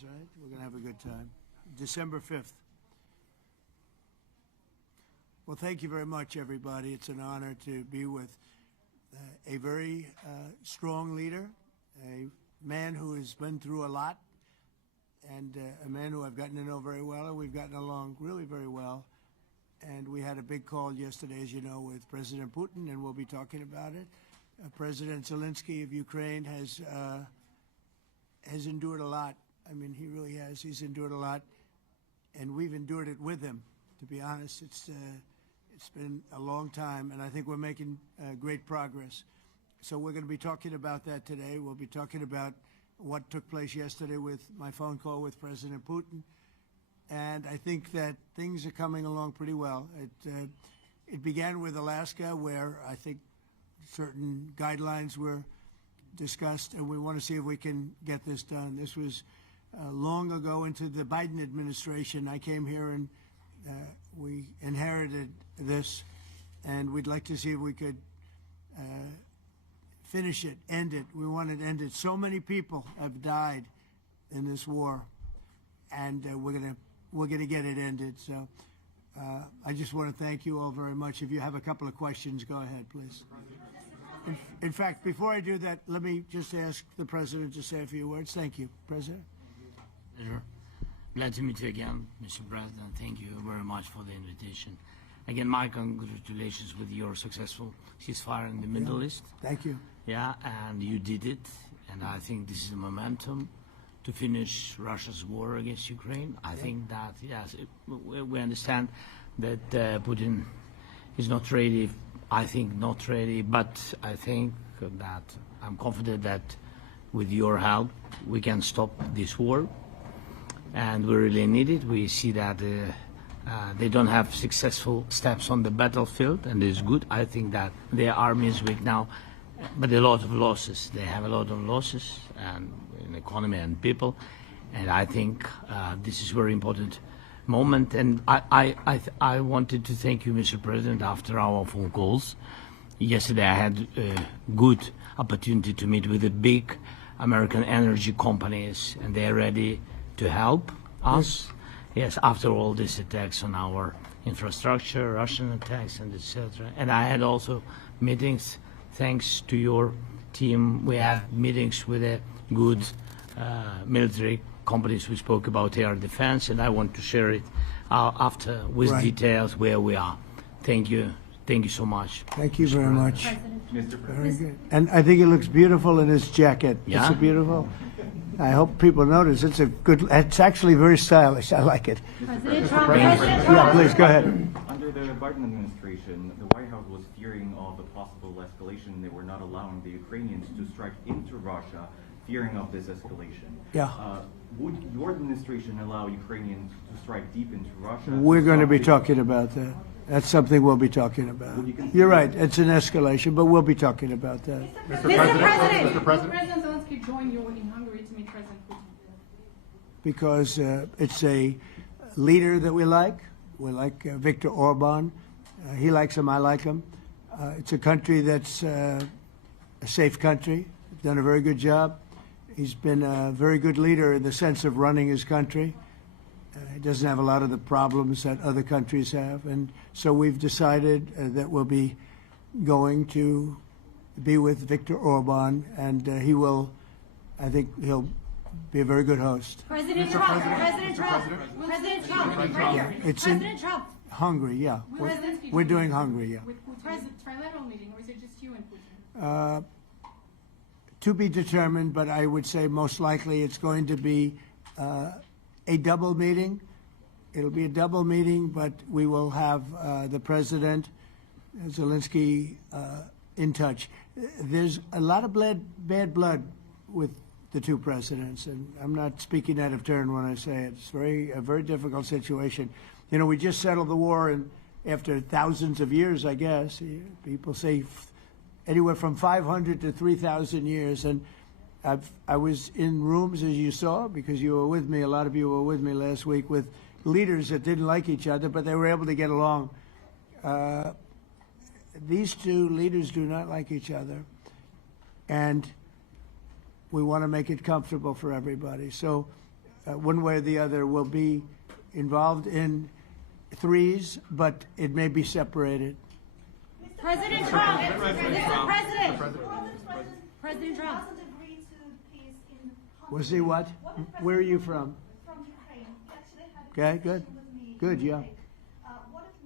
is, right? We're going to have a good time. December 5th. Well, thank you very much, everybody. It's an honor to be with a very strong leader, a man who has been through a lot, and a man who I've gotten to know very well, and we've gotten along really very well. And we had a big call yesterday, as you know, with President Putin, and we'll be talking about it. President Zelenskyy of Ukraine has endured a lot. I mean, he really has. He's endured a lot, and we've endured it with him. To be honest, it's been a long time, and I think we're making great progress. So we're going to be talking about that today. We'll be talking about what took place yesterday with my phone call with President Putin, and I think that things are coming along pretty well. It began with Alaska, where I think certain guidelines were discussed, and we want to see if we can get this done. This was long ago into the Biden administration. I came here and we inherited this, and we'd like to see if we could finish it, end it. We want it ended. So many people have died in this war, and we're gonna get it ended. So I just want to thank you all very much. If you have a couple of questions, go ahead, please. In fact, before I do that, let me just ask the President to say a few words. Thank you, President. Pleasure. Glad to meet you again, Mr. President. Thank you very much for the invitation. Again, my congratulations with your successful ceasefire in the Middle East. Thank you. Yeah, and you did it, and I think this is a momentum to finish Russia's war against Ukraine. I think that, yes, we understand that Putin is not ready. I think not ready, but I think that I'm confident that with your help we can stop this war, and we really need it. We see that they don't have successful steps on the battlefield, and it's good. I think that their army is weak now, but a lot of losses. They have a lot of losses, and in economy and people, and I think this is very important moment. And I wanted to thank you, Mr. President, after our phone calls. Yesterday I had a good opportunity to meet with the big American energy companies, and they're ready to help us. Yes, after all these attacks on our infrastructure, Russian attacks, and etc. And I had also meetings, thanks to your team. We had meetings with a good military companies. We spoke about air defense, and I want to share it after with details where we are. Thank you. Thank you so much. Thank you very much. Mr. Very good. And I think it looks beautiful in his jacket. Yeah? It's a beautiful. I hope people notice. It's a good. It's actually very stylish. I like it. President Trump. Yeah, please go ahead. Under the Biden administration, the White House was fearing of a possible escalation. They were not allowing the Ukrainians to strike into Russia, fearing of this escalation. Yeah. Would your administration allow Ukrainians to strike deep into Russia? We're going to be talking about that. That's something we'll be talking about. You're right. It's an escalation, but we'll be talking about that. Mr. President. Mr. President Zelenskyy joined you in Hungary to meet President Putin. Because it's a leader that we like. We like Viktor Orban. He likes him. I like him. It's a country that's a safe country. He's done a very good job. He's been a very good leader in the sense of running his country. He doesn't have a lot of the problems that other countries have. And so we've decided that we'll be going to be with Viktor Orban, and he will, I think he'll be a very good host. President Trump. President Trump. President Trump. Right here. It's President in Trump. Hungary, yeah. We're doing Hungary, yeah. With Putin, trilateral meeting, or is it just you and Putin? To be determined, but I would say most likely it's going to be a double meeting. It'll be a double meeting, but we will have the President, Zelenskyy, in touch. There's a lot of bad blood with the two presidents, and I'm not speaking out of turn when I say it. It's a very difficult situation. You know, we just settled the war, and after thousands of years, I guess. People say anywhere from 500 to 3,000 years, and I was in rooms, as you saw, because you were with me, a lot of you were with me last week, with leaders that didn't like each other, but they were able to get along. These two leaders do not like each other, and we want to make it comfortable for everybody. So one way or the other, will be involved in threes, but it may be separated. President Trump, Mr. President. President Trump. Was he what? Where are you from? From Ukraine. He actually had a Okay, good. conversation with me. Good, yeah. What if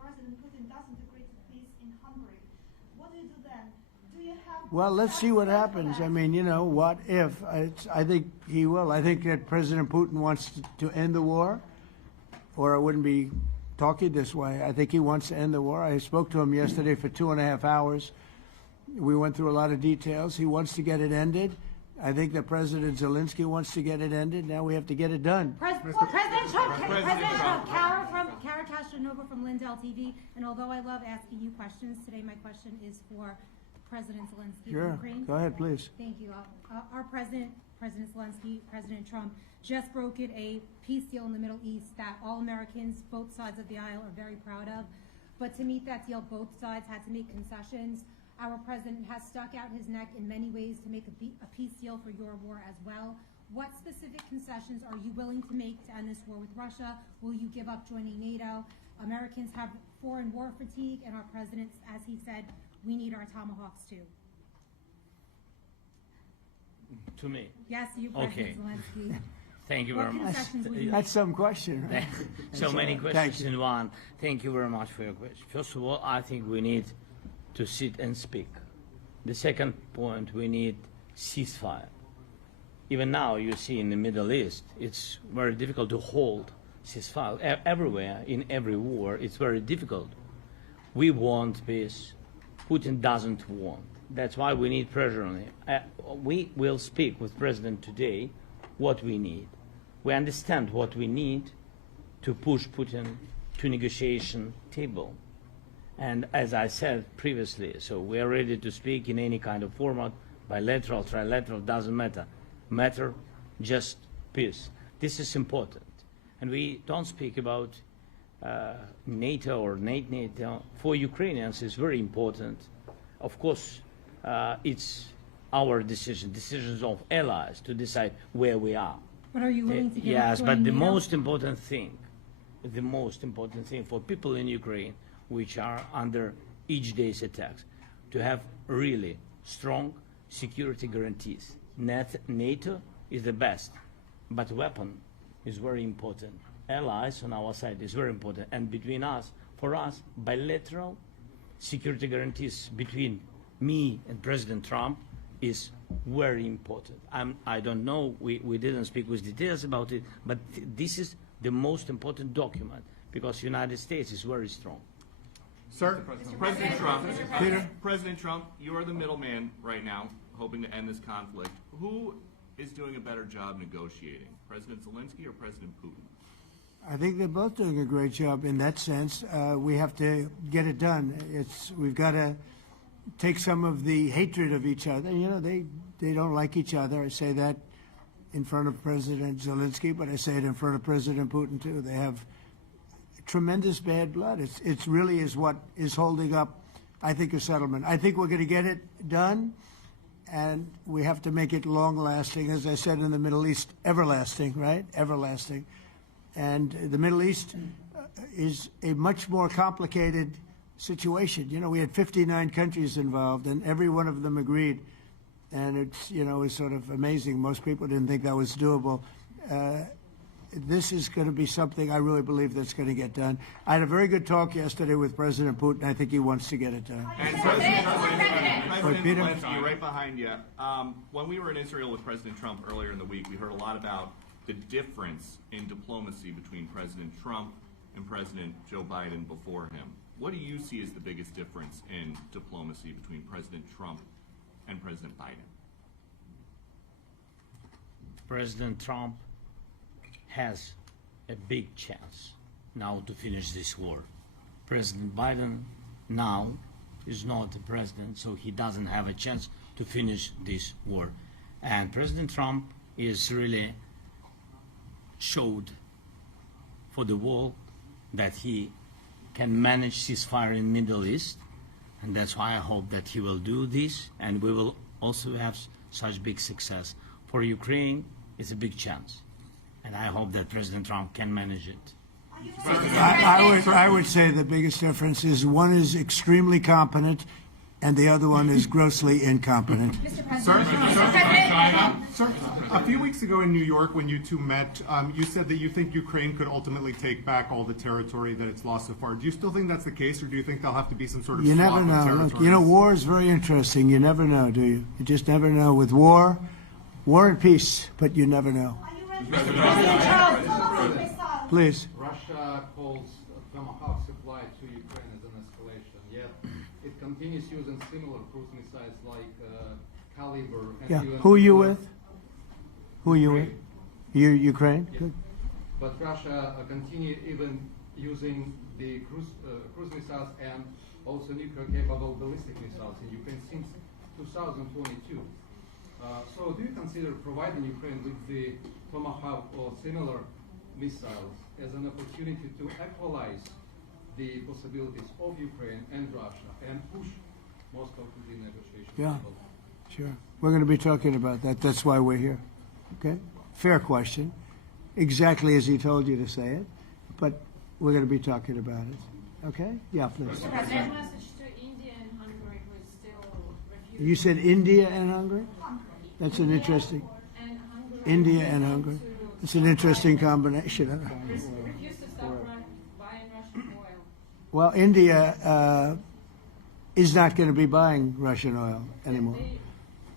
President Putin doesn't agree to peace in Hungary? What do you do then? Do you have? Well, let's see what happens. I mean, what if? I think he will. I think that President Putin wants to end the war, or I wouldn't be talking this way. I think he wants to end the war. I spoke to him yesterday for 2.5 hours. We went through a lot of details. He wants to get it ended. I think that President Zelenskyy wants to get it ended. Now we have to get it done. President Trump, Kara Castronova from Lindell TV. And although I love asking you questions, today my question is for President Zelenskyy of Sure. Ukraine. Go ahead, please. Thank you. Our President Zelenskyy, President Trump, just brokered a peace deal in the Middle East that all Americans, both sides of the aisle, are very proud of. But to meet that deal, both sides had to make concessions. Our president has stuck out his neck in many ways to make a peace deal for your war as well. What specific concessions are you willing to make to end this war with Russia? Will you give up joining NATO? Americans have foreign war fatigue, and our president, as he said, we need our tomahawks too. To me. Yes, you, Okay. President Zelenskyy. Thank you What very much. concessions will you That's some question, right? So many Thank questions you. in one. Thank you very much for your question. First of all, I think we need to sit and speak. The second point, we need ceasefire. Even now, you see in the Middle East, it's very difficult to hold ceasefire. Everywhere, in every war, it's very difficult. We want peace. Putin doesn't want. That's why we need pressure on him. We will speak with President today what we need. We understand what we need to push Putin to negotiation table. And as I said previously, so we are ready to speak in any kind of format, bilateral, trilateral, doesn't matter. Matter just peace. This is important. And we don't speak about NATO or NATO. For Ukrainians, it's very important. Of course, it's our decision, decisions of allies to decide where we are. But are you willing to give Yes, up but joining the NATO? most important thing for people in Ukraine, which are under each day's attacks, to have really strong security guarantees. NATO is the best, but weapon is very important. Allies on our side is very important, and between us, for us, bilateral security guarantees between me and President Trump is very important. I don't know, we didn't speak with details about it, but this is the most important document because the United States is very strong. Sir, President Trump, Peter? President Trump, you are the middleman right now, hoping to end this conflict. Who is doing a better job negotiating, President Zelenskyy or President Putin? I think they're both doing a great job in that sense. We have to get it done. We've got to take some of the hatred of each other. They don't like each other. I say that in front of President Zelenskyy, but I say it in front of President Putin too. They have tremendous bad blood. It really is what is holding up, I think, a settlement. I think we're going to get it done, and we have to make it long-lasting. As I said in the Middle East, everlasting, right? Everlasting. And the Middle East is a much more complicated situation. We had 59 countries involved, and every one of them agreed. And it's sort of amazing. Most people didn't think that was doable. This is going to be something I really believe that's going to get done. I had a very good talk yesterday with President Putin. I think he wants to get it done. And President Peter? Zelenskyy, right behind you. When we were in Israel with President Trump earlier in the week, we heard a lot about the difference in diplomacy between President Trump and President Joe Biden before him. What do you see as the biggest difference in diplomacy between President Trump and President Biden? President Trump has a big chance now to finish this war. President Biden now is not the president, so he doesn't have a chance to finish this war. And President Trump is really showed for the world that he can manage ceasefire in Middle East, and that's why I hope that he will do this, and we will also have such big success. For Ukraine, it's a big chance. And I hope that President Trump can manage it. I would say the biggest difference is one is extremely competent and the other one is grossly incompetent. Sir, a few weeks ago in New York when you two met, you said that you think Ukraine could ultimately take back all the territory that it's lost so far. Do you still think that's the case, or do you think there'll have to be some sort of You swap never of know. territories? Look, you know, war is very interesting. You never know, do you? You just never know. With war and peace, but you never know. Are you ready? President Missile. Please. Russia calls Tomahawk supply to Ukraine as an escalation, yet it continues using similar cruise missiles like Caliber. And Yeah. even Who are you with? Who are you with? You Ukraine? Yeah. Good. But Russia continue even using the cruise missiles and also nuclear-capable ballistic missiles in Ukraine since 2022. So do you consider providing Ukraine with the Tomahawk or similar missiles as an opportunity to equalize the possibilities of Ukraine and Russia and push Moscow to the negotiation Yeah. table? Sure. We're going to be talking about that. That's why we're here. Okay? Fair question. Exactly as he told you to say it. But we're going to be talking about it. Okay? Yeah, please. Mr. President, message to India and Hungary who is still refusing. You said India and Hungary? That's an interesting. And Hungary India and Hungary. It's an interesting combination. refuse to stop buying Russian oil. Well, India is not going to be buying Russian oil anymore.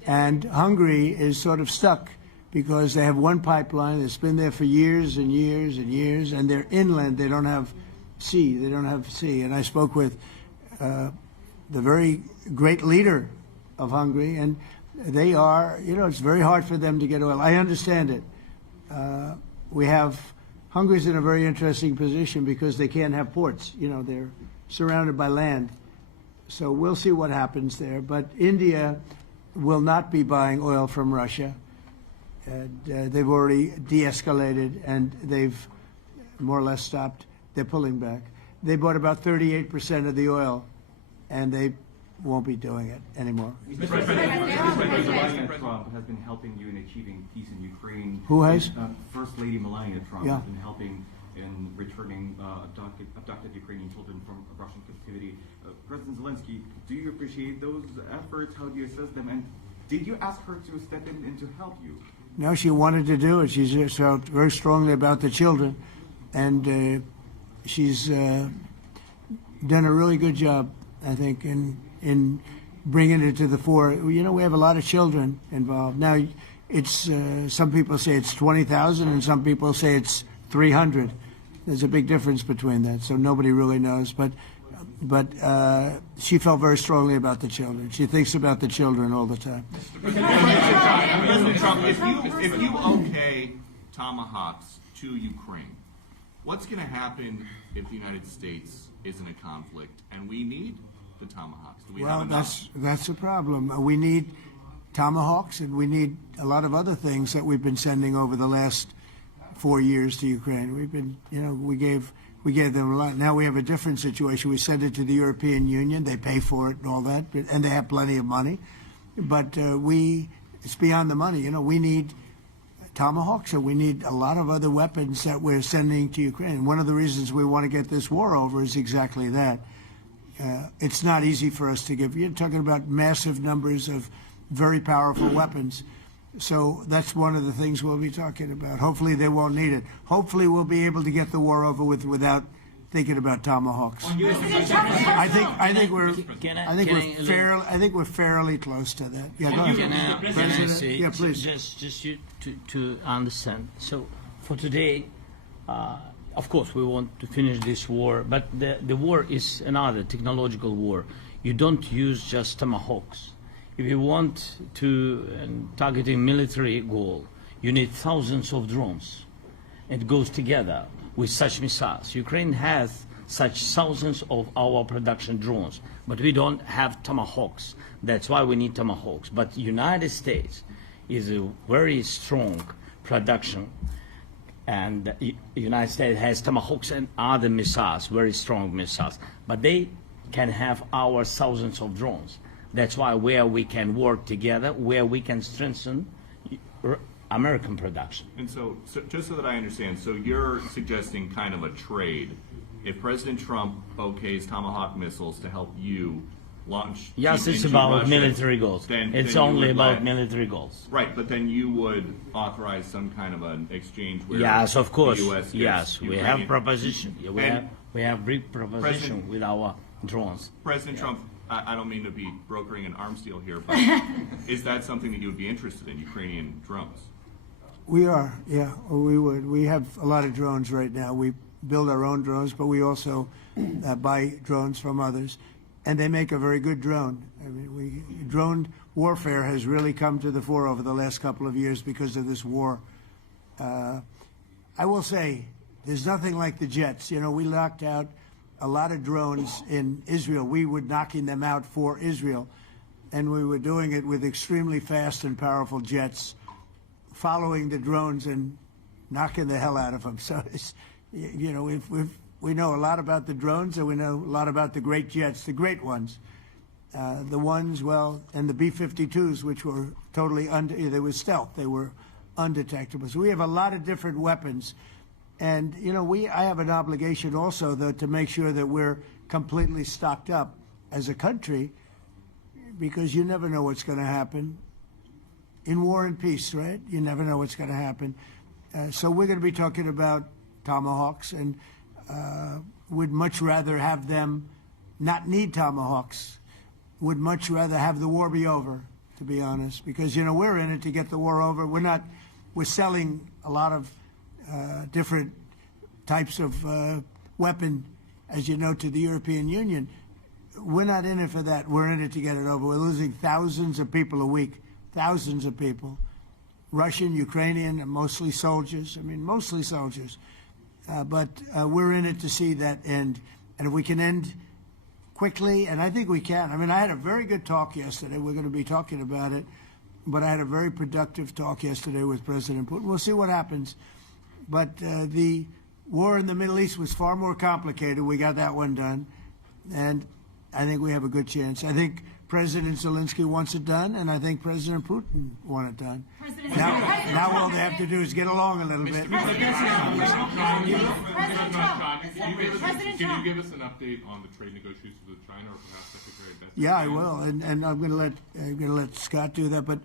And Hungary is sort of stuck because they have one pipeline that's been there for years and years and years, and they're inland. They don't have sea. They don't have sea. And I spoke with the very great leader of Hungary, and they are, you know, it's very hard for them to get oil. I understand it. Hungary's in a very interesting position because they can't have ports. You know, they're surrounded by land. So we'll see what happens there. But India will not be buying oil from Russia. And, they've already de-escalated, and they've more or less stopped. They're pulling back. They bought about 38% of the oil, and they won't be doing it anymore. Mr. President, Melania Trump has been helping you in achieving peace in Ukraine. Who has? First Lady Melania Trump Yeah. has been helping in returning abducted Ukrainian children from Russian captivity. President Zelenskyy, do you appreciate those efforts? How do you assess them? And did you ask her to step in and to help you? No, she wanted to do it. She just felt very strongly about the children, and she's done a really good job, I think, in bringing it to the fore. You know, we have a lot of children involved. Now, it's some people say it's 20,000, and some people say it's 300. There's a big difference between that, so nobody really knows. But she felt very strongly about the children. She thinks about the children all the time. President Trump, if you okay Tomahawks to Ukraine, what's going to happen if the United States is in a conflict and we need the Tomahawks? Do we have Well, enough? that's a problem. We need Tomahawks, and we need a lot of other things that we've been sending over the last 4 years to Ukraine. We've been, you know, we gave them a lot. Now we have a different situation. We send it to the European Union. They pay for it and all that, and they have plenty of money. But it's beyond the money. You know, we need Tomahawks, and we need a lot of other weapons that we're sending to Ukraine. One of the reasons we want to get this war over is exactly that. It's not easy for us to give. You're talking about massive numbers of very powerful weapons. So that's one of the things we'll be talking about. Hopefully they won't need it. Hopefully we'll be able to get the war over with without thinking about Tomahawks. I think we're fairly close to that. Yeah, go ahead. Can I say, Yeah, please. just you to understand. So for today, of course, we want to finish this war, but the war is another technological war. You don't use just Tomahawks. If you want to target a military goal, you need thousands of drones. It goes together with such missiles. Ukraine has such thousands of our production drones, but we don't have Tomahawks. That's why we need Tomahawks. But United States is a very strong production, and the United States has Tomahawks and other missiles, very strong missiles, but they can have our thousands of drones. That's why where we can work together, where we can strengthen American production. And so just so that I understand, so you're suggesting kind of a trade. If President Trump okays Tomahawk missiles to help you launch Yes, it's into about Russia, military goals. then It's you only would about let- military goals. Right, but then you would authorize some kind of an exchange where Yes, of course. the U.S. gets Yes, we have Ukrainian- proposition. Yeah, And we have big proposition President- with our drones. President Trump, I don't mean to be brokering an arms deal here, but is that something that you would be interested in, Ukrainian drones? We are, yeah, we would. We have a lot of drones right now. We build our own drones, but we also buy drones from others, and they make a very good drone. I mean, drone warfare has really come to the fore over the last couple of years because of this war. I will say, there's nothing like the jets. You know, we knocked out a lot of drones in Israel. We were knocking them out for Israel, and we were doing it with extremely fast and powerful jets, following the drones and knocking the hell out of them. So, it's, you know, we know a lot about the drones, and we know a lot about the great jets, the great ones. The ones, well, and the B-52s, which were totally they were stealth. They were undetectable. So we have a lot of different weapons. And, you know, I have an obligation also, though, to make sure that we're completely stocked up as a country, because you never know what's going to happen. In war and peace, right? You never know what's going to happen. So we're going to be talking about Tomahawks, and would much rather have them not need Tomahawks. Would much rather have the war be over, to be honest, because, you know, we're in it to get the war over. We're selling a lot of different types of weapon, as you know, to the European Union. We're not in it for that. We're in it to get it over. We're losing thousands of people a week, thousands of people, Russian, Ukrainian, and mostly soldiers. I mean, mostly soldiers. But we're in it to see that end. And if we can end quickly, and I think we can. I mean, I had a very good talk yesterday. We're going to be talking about it. But I had a very productive talk yesterday with President Putin. We'll see what happens. But the war in the Middle East was far more complicated. We got that one done. And I think we have a good chance. I think President Zelenskyy wants it done, and I think President Putin wants it done. Now all they have to do is get along a little bit. Can you give us an update on the trade negotiations with China, or perhaps Secretary of Defense? Yeah, I will, and I'm going to let Scott do that. But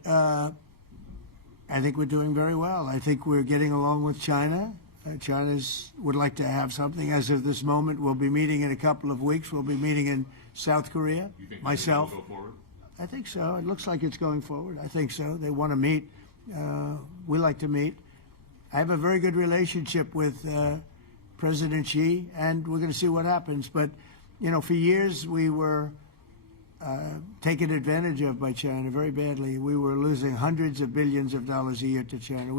I think we're doing very well. I think we're getting along with China. China would like to have something. As of this moment, we'll be meeting in a couple of weeks. We'll be meeting in South Korea. You think myself. will go forward? I think so. It looks like it's going forward. I think so. They want to meet. We like to meet. I have a very good relationship with President Xi, and we're going to see what happens. But, you know, for years we were taken advantage of by China very badly. We were losing hundreds of billions of dollars a year to China.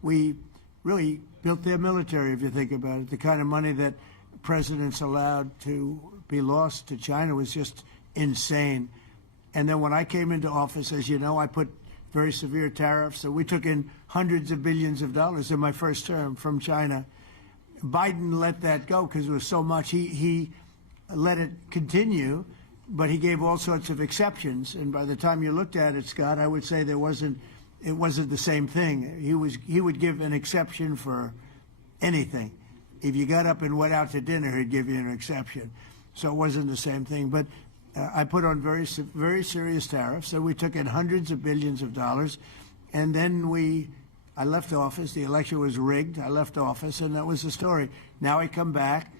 We really built their military, if you think about it. The kind of money that presidents allowed to be lost to China was just insane. And then when I came into office, as you know, I put very severe tariffs. So we took in hundreds of billions of dollars in my first term from China. Biden let that go because it was so much. He let it continue, but he gave all sorts of exceptions. And by the time you looked at it, Scott, I would say it wasn't the same thing. He would give an exception for anything. If you got up and went out to dinner, he'd give you an exception. So it wasn't the same thing. But I put on very serious tariffs. So we took in hundreds of billions of dollars. And then I left office. The election was rigged. I left office, and that was the story. Now I come back,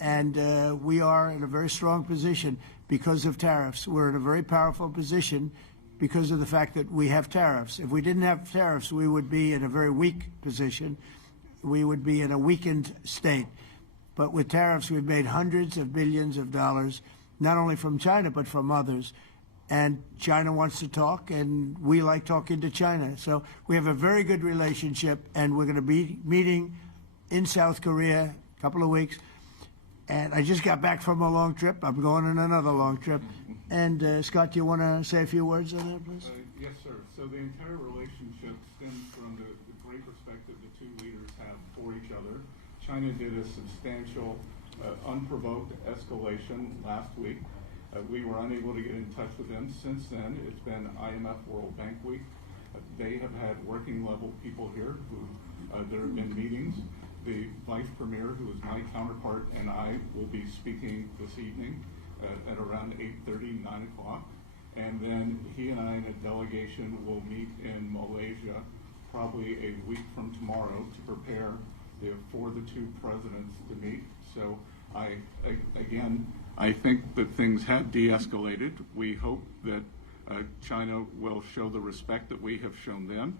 and we are in a very strong position because of tariffs. We're in a very powerful position because of the fact that we have tariffs. If we didn't have tariffs, we would be in a very weak position. We would be in a weakened state. But with tariffs, we've made hundreds of billions of dollars, not only from China, but from others. And China wants to talk, and we like talking to China. So we have a very good relationship, and we're going to be meeting in South Korea a couple of weeks. And I just got back from a long trip. I'm going on another long trip. And Scott, do you want to say a few words on that, please? Yes, sir. So the entire relationship stems from the great respect that the two leaders have for each other. China did a substantial, unprovoked escalation last week. We were unable to get in touch with them. Since then, it's been IMF World Bank Week. They have had working level people here who there have been meetings. The vice premier, who is my counterpart, and I will be speaking this evening at around 8:30, 9 o'clock. And then he and I and a delegation will meet in Malaysia probably a week from tomorrow to prepare for the two presidents to meet. So I think that things have de-escalated. We hope that China will show the respect that we have shown them.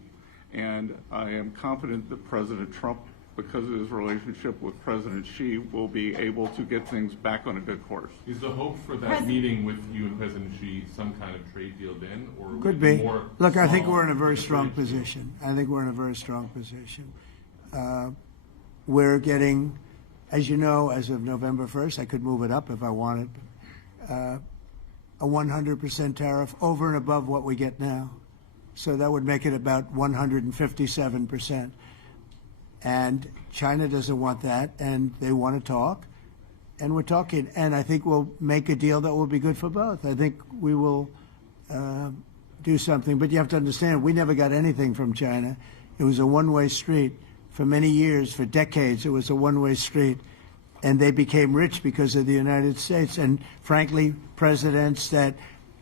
And I am confident that President Trump, because of his relationship with President Xi, will be able to get things back on a good course. Is the hope for that meeting with you and President Xi some kind of trade deal then, or Could would it be. more Look, I think small, we're in a very like strong trade deal? position. I think we're in a very strong position. We're getting, as you know, as of November 1st, I could move it up if I wanted, a 100% tariff over and above what we get now. So that would make it about 157%. And China doesn't want that, and they want to talk, and we're talking. And I think we'll make a deal that will be good for both. I think we will do something. But you have to understand, we never got anything from China. It was a one-way street. For many years, for decades, it was a one-way street. And they became rich because of the United States. And frankly, presidents that,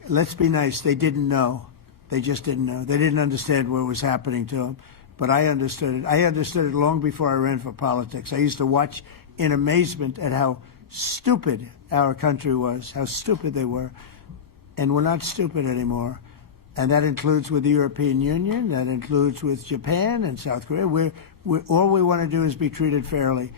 let's be nice, they didn't know. They just didn't know. They didn't understand what was happening to them. But I understood it. I understood it long before I ran for politics. I used to watch in amazement at how stupid our country was, how stupid they were. And we're not stupid anymore. And that includes with the European Union, that includes with Japan and South Korea. All we want to do is be treated fairly.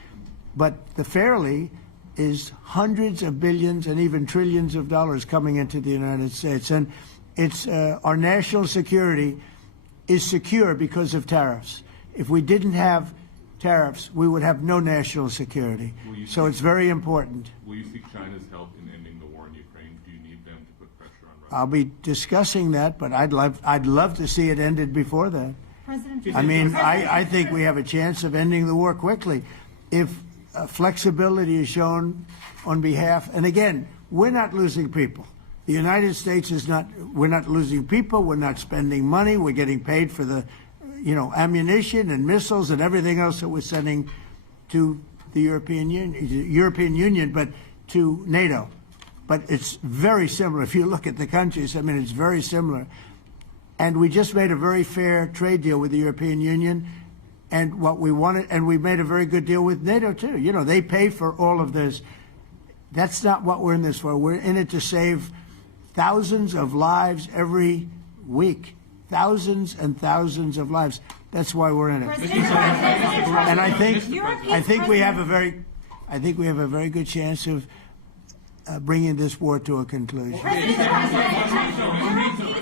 But the fairly is hundreds of billions and even trillions of dollars coming into the United States. And it's our national security is secure because of tariffs. If we didn't have tariffs, we would have no national security. So it's very important. Will you seek China's help in ending the war in Ukraine? Do you need them to put pressure on Russia? I'll be discussing that, but I'd love to see it ended before that. President I mean, I think we have a chance of ending the war quickly if flexibility is shown on behalf. And again, we're not losing people. The United States is not. We're not losing people. We're not spending money. We're getting paid for the, ammunition and missiles and everything else that we're sending to the European Union, but to NATO. But it's very similar. If you look at the countries, I mean, it's very similar. And we just made a very fair trade deal with the European Union, and what we wanted, and we made a very good deal with NATO too. They pay for all of this. That's not what we're in this for. We're in it to save thousands of lives every week. Thousands and thousands of lives. That's why we're in it. And I think we have a very good chance of bringing this war to a conclusion. Europe's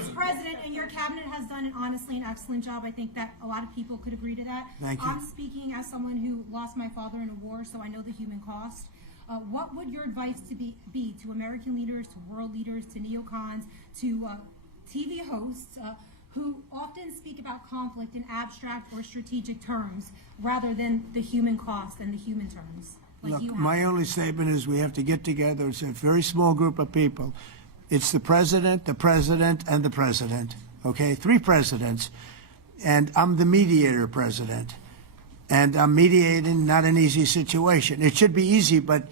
president and your cabinet has done honestly an excellent job. I think that a lot of people could agree to that. Thank you. I'm speaking as someone who lost my father in a war, so I know the human cost. What would your advice be to American leaders, to world leaders, to neocons, to TV hosts who often speak about conflict in abstract or strategic terms rather than the human cost and the human terms? Look, my only statement is we have to get together. It's a very small group of people. It's the president, and the president. Okay, 3 presidents. And I'm the mediator president. And I'm mediating not an easy situation. It should be easy, but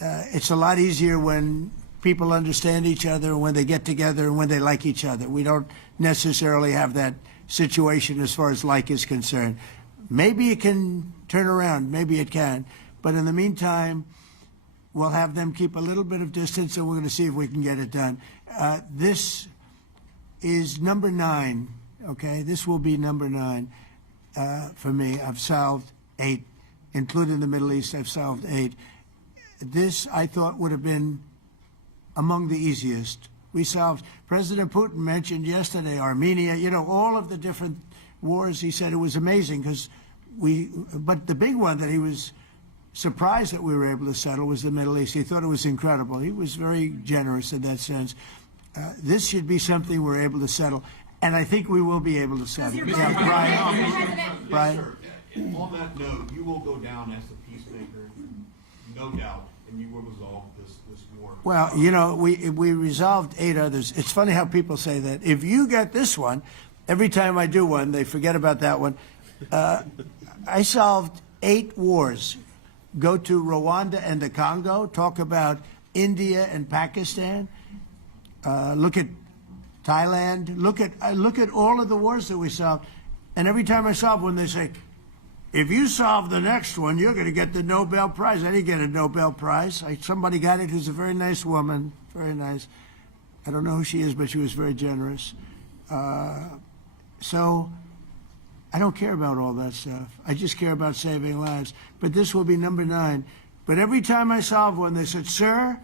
it's a lot easier when people understand each other, when they get together, and when they like each other. We don't necessarily have that situation as far as like is concerned. Maybe it can turn around. Maybe it can. But in the meantime, we'll have them keep a little bit of distance, and we're going to see if we can get it done. This is number 9, okay? This will be number 9 for me. I've solved 8, including the Middle East. I've solved 8. This, I thought, would have been among the easiest. We solved, President Putin mentioned yesterday Armenia, all of the different wars. He said it was amazing but the big one that he was surprised that we were able to settle was the Middle East. He thought it was incredible. He was very generous in that sense. This should be something we're able to settle, and I think we will be able to settle. Yeah, Brian. On that note, you will go down as the peacemaker, no doubt, and you will resolve this war. Well, we resolved 8 others. It's funny how people say that. If you get this one, every time I do one, they forget about that one. I solved 8 wars. Go to Rwanda and the Congo, talk about India and Pakistan, look at Thailand, look at all of the wars that we solved. And every time I solve one, they say, if you solve the next one, you're going to get the Nobel Prize. I didn't get a Nobel Prize. Somebody got it who's a very nice woman, very nice. I don't know who she is, but she was very generous. So I don't care about all that stuff. I just care about saving lives. But this will be number 9. But every time I solve one, they said, sir,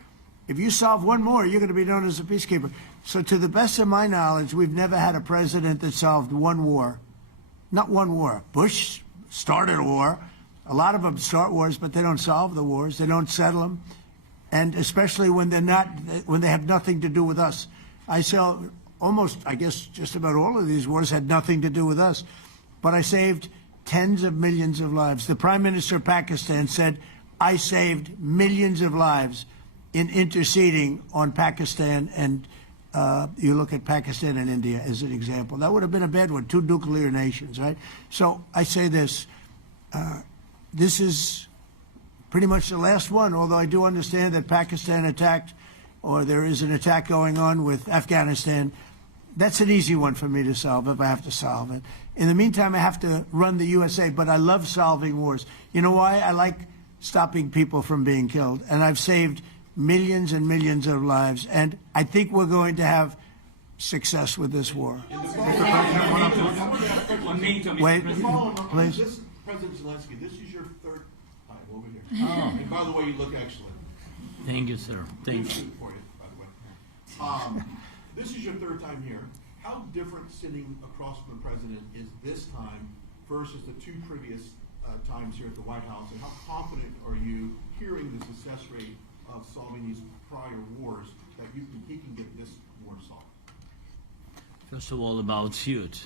if you solve one more, you're going to be known as a peacekeeper. So to the best of my knowledge, we've never had a president that solved one war. Not one war. Bush started a war. A lot of them start wars, but they don't solve the wars. They don't settle them. And especially when they have nothing to do with us. I saw almost, I guess, just about all of these wars had nothing to do with us. But I saved tens of millions of lives. The Prime Minister of Pakistan said, I saved millions of lives in interceding on Pakistan, and you look at Pakistan and India as an example. That would have been a bad one, 2 nuclear nations, right? So I say this, this is pretty much the last one, although I do understand that Pakistan attacked, or there is an attack going on with Afghanistan. That's an easy one for me to solve if I have to solve it. In the meantime, I have to run the USA, but I love solving wars. You know why? I like stopping people from being killed, and I've saved millions and millions of lives, and I think we're going to have success with this war. Wait, please. This, President Zelenskyy, this is your 3rd time over here. And by the way, you look excellent. Thank you, sir. Thank you. For you, by the way. This is your 3rd time here. How different sitting across from the president is this time versus the 2 previous times here at the White House, and how confident are you hearing the success rate of solving these prior wars that he can get this war solved? First of all, about suit.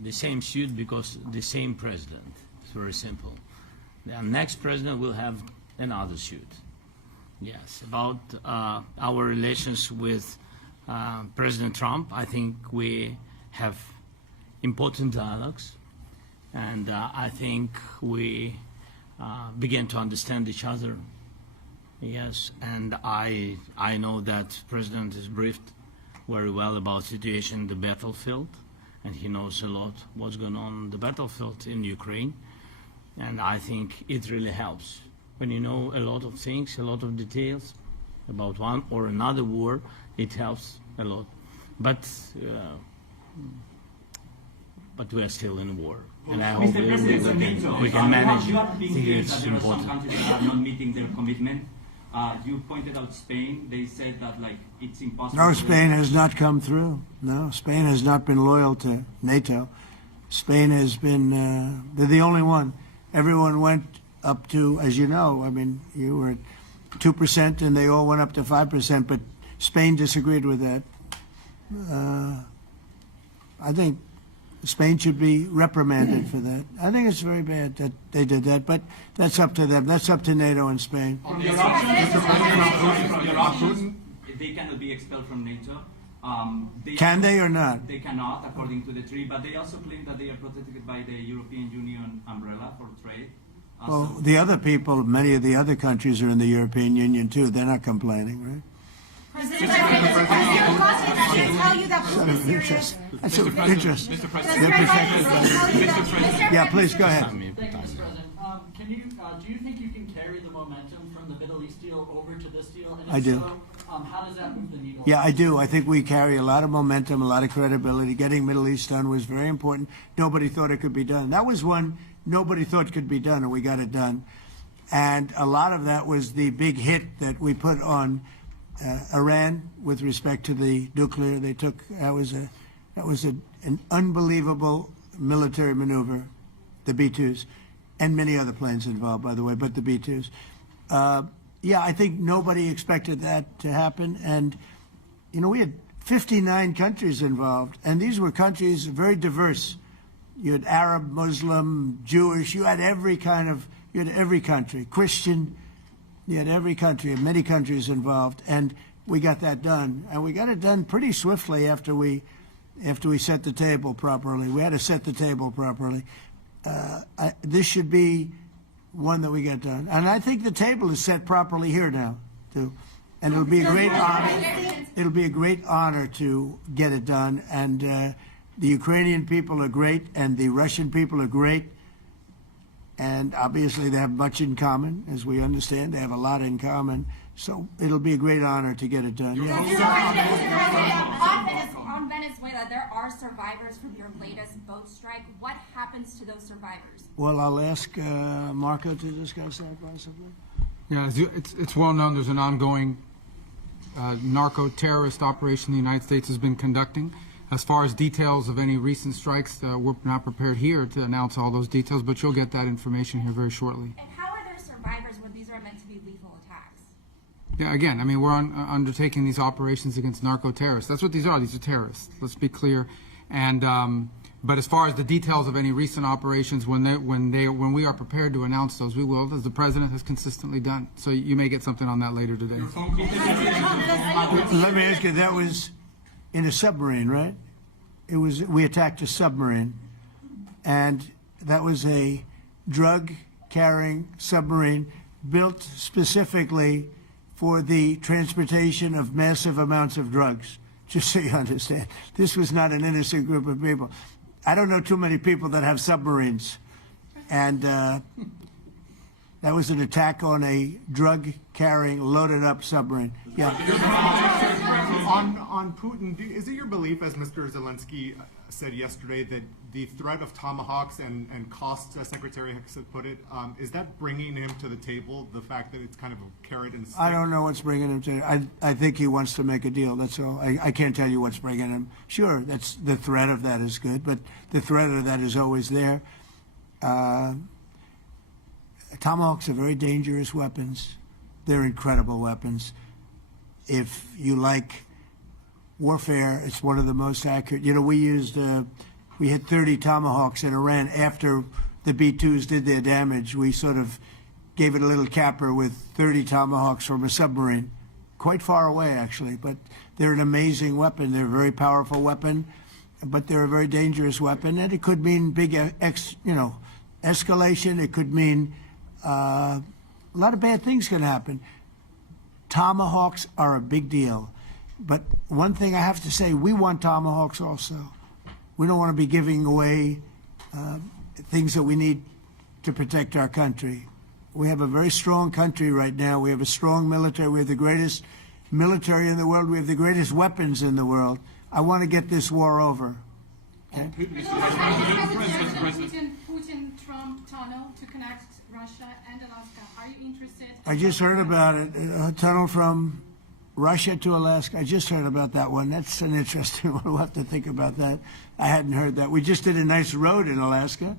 The same suit because the same president. It's very simple. The next president will have another suit. Yes, about our relations with President Trump, I think we have important dialogues, and I think we begin to understand each other. Yes, and I know that President is briefed very well about situation in the battlefield, and he knows a lot what's going on the battlefield in Ukraine, and I think it really helps. When you know a lot of things, a lot of details about one or another war, it helps a lot. But we are still in a war, and I hope we can manage. I think it's important. Some countries are not meeting their commitment. You pointed out Spain. They said that it's impossible. No, Spain has not come through. No, Spain has not been loyal to NATO. Spain has been, they're the only one. Everyone went up to, as you know, I mean, you were at 2% and they all went up to 5%, but Spain disagreed with that. I think Spain should be reprimanded for that. I think it's very bad that they did that, but that's up to them. That's up to NATO and Spain. They cannot be expelled from NATO. Can they or not? They cannot, according to the treaty, but they also claim that they are protected by the European Union umbrella for trade. Well, the other people, many of the other countries are in the European Union too. They're not complaining, right? President Zelenskyy tell you that Putin is serious. That's of interest. Mr. They're President. protected by Mr. Yeah, please go ahead. Thank you, Mr. President. Do you think you can carry the momentum from the Middle East deal over to this deal? And if I do. So, how does that move the needle? Yeah, I do. I think we carry a lot of momentum, a lot of credibility. Getting Middle East done was very important. Nobody thought it could be done. That was one nobody thought could be done, and we got it done. And a lot of that was the big hit that we put on Iran with respect to the nuclear. They took that was an unbelievable military maneuver, the B-2s, and many other planes involved, by the way, but the B-2s. Yeah, I think nobody expected that to happen, and you know we had 59 countries involved, and these were countries very diverse. You had Arab, Muslim, Jewish. You had every country, Christian. You had every country, many countries involved, and we got that done. And we got it done pretty swiftly after we after we set the table properly. We had to set the table properly. This should be one that we get done. And I think the table is set properly here now, too. And it'll be a great honor. It'll be a great honor to get it done. And the Ukrainian people are great, and the Russian people are great. And obviously they have much in common, as we understand. They have a lot in common. So it'll be a great honor to get it done. Yeah. On Venezuela, there are survivors from your latest boat strike. What happens to those survivors? Well, I'll ask Marco to discuss that possibly. Yeah, it's well known there's an ongoing narco-terrorist operation the United States has been conducting. As far as details of any recent strikes, we're not prepared here to announce all those details, but you'll get that information here very shortly. And how are there survivors when these are meant to be lethal attacks? Yeah, again, I mean, we're undertaking these operations against narco-terrorists. That's what these are. These are terrorists. Let's be clear. And but as far as the details of any recent operations, when we are prepared to announce those, we will, as the president has consistently done. So you may get something on that later today. Let me ask you, that was in a submarine, right? We attacked a submarine, and that was a drug-carrying submarine built specifically for the transportation of massive amounts of drugs, just so you understand. This was not an innocent group of people. I don't know too many people that have submarines, and that was an attack on a drug-carrying, loaded-up submarine. Yeah. On Putin, is it your belief, as Mr. Zelenskyy said yesterday, that the threat of tomahawks and costs, as Secretary Hicks had put it, is that bringing him to the table, the fact that it's kind of a carrot and stick? I don't know what's bringing him to I think he wants to make a deal, that's all. I can't tell you what's bringing him. Sure, that's the threat of that is good, but the threat of that is always there. Tomahawks are very dangerous weapons. They're incredible weapons. If you like warfare, it's one of the most accurate. You know, we hit 30 Tomahawks in Iran after the B-2s did their damage. We sort of gave it a little capper with 30 Tomahawks from a submarine, quite far away actually, but they're an amazing weapon. They're a very powerful weapon, but they're a very dangerous weapon, and it could mean big, escalation. It could mean a lot of bad things can happen. Tomahawks are a big deal. But one thing I have to say, we want Tomahawks also. We don't want to be giving away things that we need to protect our country. We have a very strong country right now. We have a strong military. We have the greatest military in the world. We have the greatest weapons in the world. I want to get this war over. Okay? Putin-Trump tunnel to connect Russia and Alaska. Are you interested? I just heard about it. A tunnel from Russia to Alaska. I just heard about that one. That's an interesting one. We'll have to think about that. I hadn't heard that. We just did a nice road in Alaska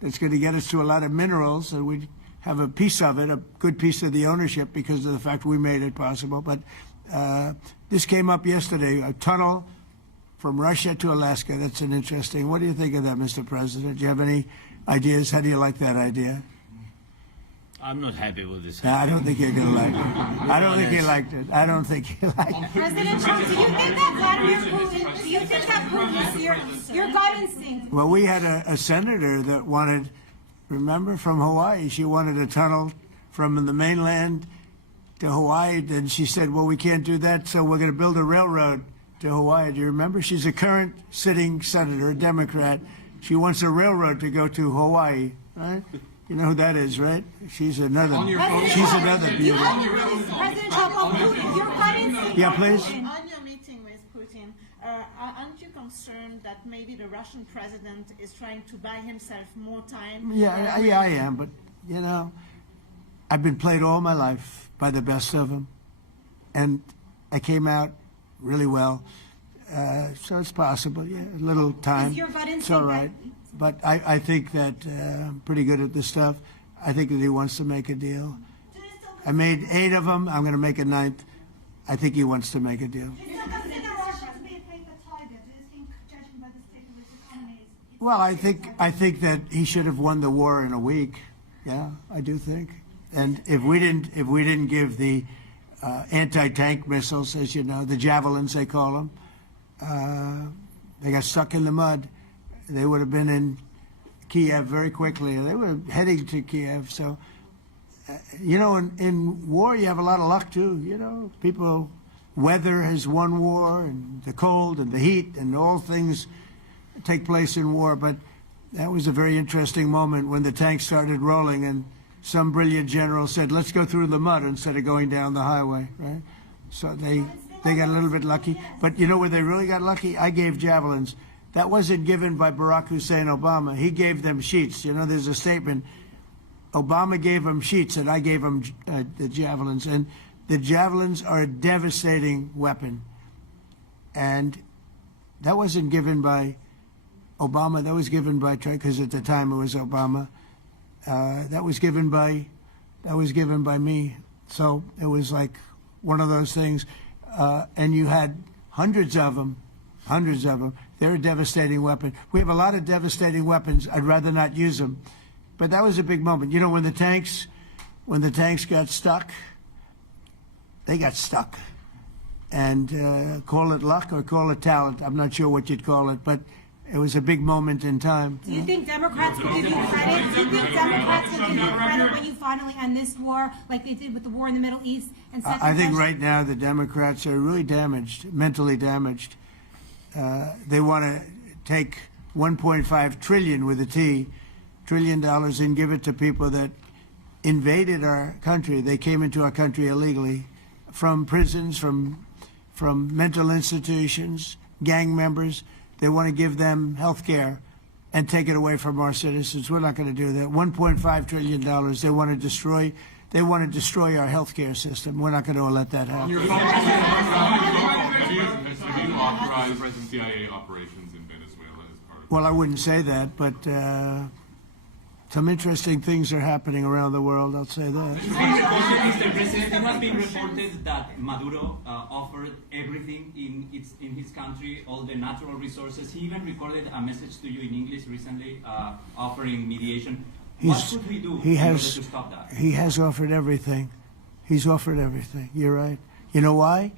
that's going to get us to a lot of minerals, and we have a piece of it, a good piece of the ownership because of the fact we made it possible. But this came up yesterday, a tunnel from Russia to Alaska. That's an interesting. What do you think of that, Mr. President? Do you have any ideas? How do you like that idea? I'm not happy with this. I don't think you're going to like it. I don't think he liked it. I don't think he liked it. President Trump, do you think that Vladimir Putin, do you think that Putin is your gut instinct? Well, we had a senator that wanted, remember, from Hawaii. She wanted a tunnel from the mainland to Hawaii. And she said, well, we can't do that, so we're going to build a railroad to Hawaii. Do you remember? She's a current sitting senator, a Democrat. She wants a railroad to go to Hawaii, right? You know who that is, right? She's another. She's another beauty. President Trump, your gut instinct. Yeah, please. On your meeting with Putin, aren't you concerned that maybe the Russian president is trying to buy himself more time? Yeah, I am. But you know, I've been played all my life by the best of them, and I came out really well. So it's possible. Yeah, a little time. Is your gut instinct it's all right. But I think that I'm pretty good at this stuff. I think that he wants to make a deal. I made 8 of them. I'm going to make a 9th. I think he wants to make a deal. Do you consider Russia to be a paper tiger? Do you think, judging by the state of its economy, Well, I think that he should have won the war in a week. Yeah, I do think. And if we didn't give the anti-tank missiles, as you know, the javelins they call them, They got stuck in the mud. They would have been in Kiev very quickly. They were heading to Kiev. So, you know, in war, you have a lot of luck, too. You know, weather has won war, and the cold and the heat and all things take place in war. But that was a very interesting moment when the tanks started rolling and some brilliant general said, let's go through the mud instead of going down the highway, right? So they got a little bit lucky. But you know where they really got lucky? I gave javelins. That wasn't given by Barack Hussein Obama. He gave them sheets. You know, there's a statement. Obama gave them sheets and I gave them the javelins. And the javelins are a devastating weapon. And that wasn't given by Obama. That was given by, because at the time it was Obama. That was given by me. So it was like one of those things. And you had hundreds of them. They're a devastating weapon. We have a lot of devastating weapons. I'd rather not use them. But that was a big moment. You know, when the tanks got stuck, they got stuck. And call it luck or call it talent. I'm not sure what you'd call it, but it was a big moment in time. Do you think Democrats will give you credit? Do you think Democrats will give you credit when you finally end this war, like they did with the war in the Middle East? And I think right now the Democrats are really damaged, mentally damaged. They want to take $1.5 trillion with a T, $1 trillion, and give it to people that invaded our country. They came into our country illegally, from prisons, from mental institutions, gang members. They want to give them health care and take it away from our citizens. We're not going to do that. $1.5 trillion. They want to destroy. They want to destroy our health care system. We're not going to let that happen. Have you authorized CIA operations in Venezuela as part of? Well, I wouldn't say that, but some interesting things are happening around the world. I'll say that. Mr. President, it has been reported that Maduro offered everything in his country, all the natural resources. He even recorded a message to you in English recently, offering mediation. What should we do in order to stop that? He has offered everything. He's offered everything. You're right. You know why?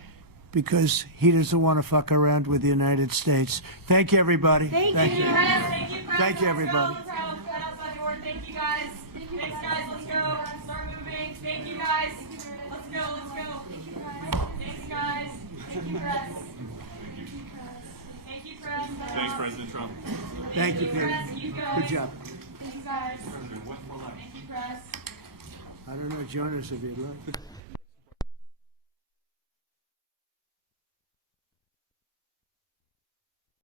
Because he doesn't want to fuck around with the United States. Thank you, everybody. Thank you. Thank you, Press. Thank you, everybody. Thank you, guys. Thanks, guys. Let's go. Start moving. Thank you, guys. Let's go. Thanks, guys. Thank you, Press. Thank you, Press. Thanks, President Trump. Thank you, Peter. Good job. Thanks, guys. Thank you, Press. I don't know, join us if you'd like.